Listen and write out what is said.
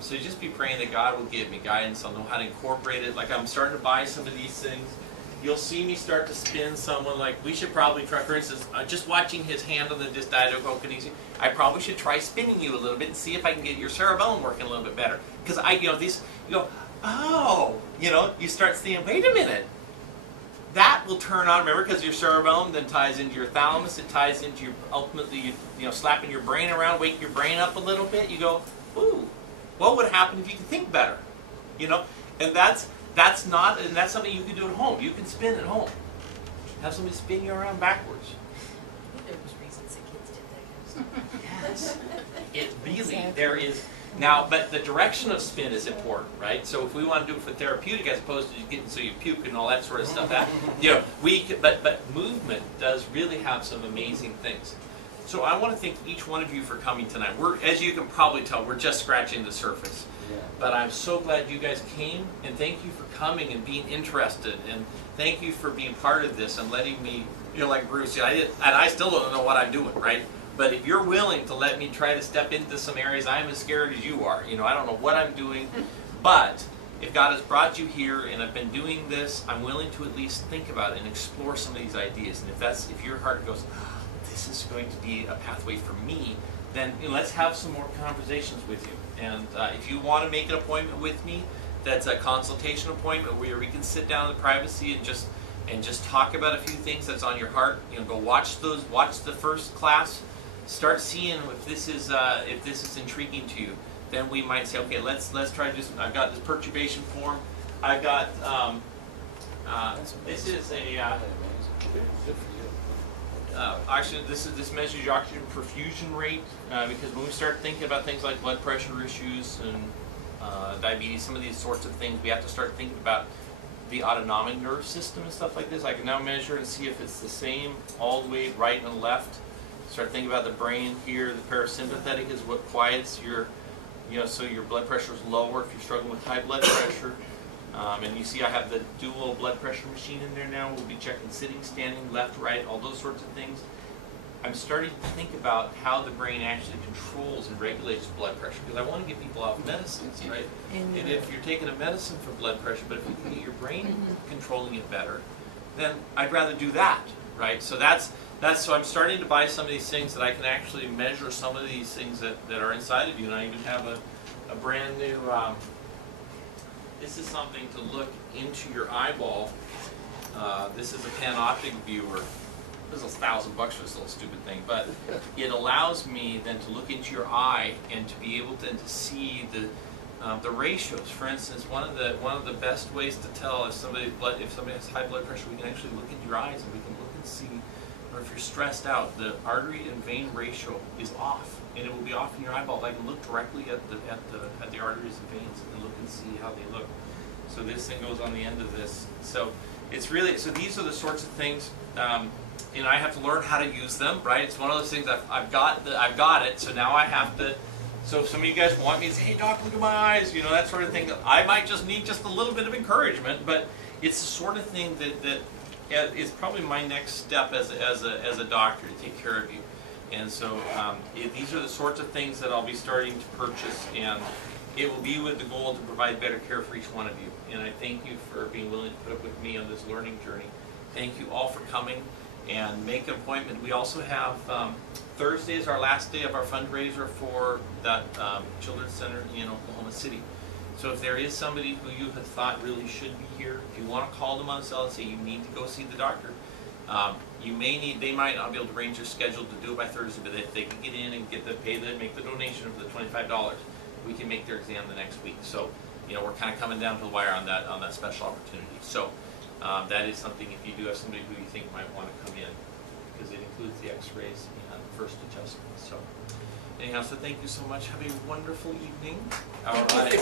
So just be praying that God will give me guidance. I'll know how to incorporate it. Like I'm starting to buy some of these things. You'll see me start to spin someone. Like we should probably try, for instance, just watching his hand on the disc diadocokinesia, I probably should try spinning you a little bit and see if I can get your cerebellum working a little bit better. Because you go, oh, you start seeing, wait a minute. That will turn on, remember, because your cerebellum then ties into your thalamus, it ties into your, ultimately, slapping your brain around, wake your brain up a little bit. You go, ooh, what would happen if you could think better? And that's something you can do at home. You can spin at home. Have somebody spin you around backwards. There was reasons that kids did that. Yes. It really, there is. Now, but the direction of spin is important, right? So if we want to do it for therapeutic as opposed to getting so you puke and all that sort of stuff, but movement does really have some amazing things. So I want to thank each one of you for coming tonight. As you can probably tell, we're just scratching the surface. Yeah. But I'm so glad you guys came, and thank you for coming and being interested, and thank you for being part of this and letting me, like Bruce, I still don't know what I'm doing, right? But if you're willing to let me try to step into some areas I'm as scared as you are, I don't know what I'm doing, but if God has brought you here and I've been doing this, I'm willing to at least think about it and explore some of these ideas. And if your heart goes, this is going to be a pathway for me, then let's have some more conversations with you. And if you want to make an appointment with me, that's a consultation appointment where we can sit down in the privacy and just talk about a few things that's on your heart. Go watch the first class. Start seeing if this is intriguing to you. Then we might say, okay, let's try to do some. I've got this perturbation form. I've got this is a actually this measures your oxygen perfusion rate because when we start thinking about things like blood pressure issues and diabetes, some of these sorts of things, we have to start thinking about the autonomic nerve system and stuff like this. I can now measure and see if it's the same all the way right and left. Start thinking about the brain here. The parasympathetic is what quiets your, so your blood pressure is lower if you're struggling with high blood pressure. And you see I have the dual blood pressure machine in there now. We'll be checking sitting, standing, left, right, all those sorts of things. I'm starting to think about how the brain actually controls and regulates blood pressure because I want to get people off medicines, right? And if you're taking a medicine for blood pressure, but if you can get your brain controlling it better, then I'd rather do that, right? So so I'm starting to buy some of these things that I can actually measure some of these things that are inside of you. And I even have a brand new, this is something to look into your eyeball. This is a panoptic viewer. This is $1,000 for this little stupid thing, but it allows me then to look into your eye and to be able to see the ratios. For instance, one of the best ways to tell if somebody has high blood pressure, we can actually look into your eyes and we can look and see. Or if you're stressed out, the artery and vein ratio is off, and it will be off in your eyeball. I can look directly at the arteries and veins and look and see how they look. So this thing goes on the end of this. So it's really these are the sorts of things. I have to learn how to use them. Right? It's one of those things I've got it. So now I have to. So if some of you guys want me to say, hey doc, look at my eyes, that sort of thing. I might just need just a little bit of encouragement, but it's the sort of thing that is probably my next step as a doctor to take care of you. And so these are the sorts of things that I'll be starting to purchase, and it will be with the goal to provide better care for each one of you. And I thank you for being willing to put up with me on this learning journey. Thank you all for coming, and make an appointment. We also have Thursday is our last day of our fundraiser for that Children's Center in Oklahoma City. So if there is somebody who you have thought really should be here, if you want to call them on the cell and say you need to go see the doctor, they might not be able to arrange their schedule to do it by Thursday, but if they can get in and make the donation of the $25, we can make their exam the next week. So, we're kind of coming down to the wire on that special opportunity. So that is something if you do have somebody who you think might want to come in, because it includes the x-rays and the first adjustment. So anyhow, so thank you so much. Have a wonderful evening. All right.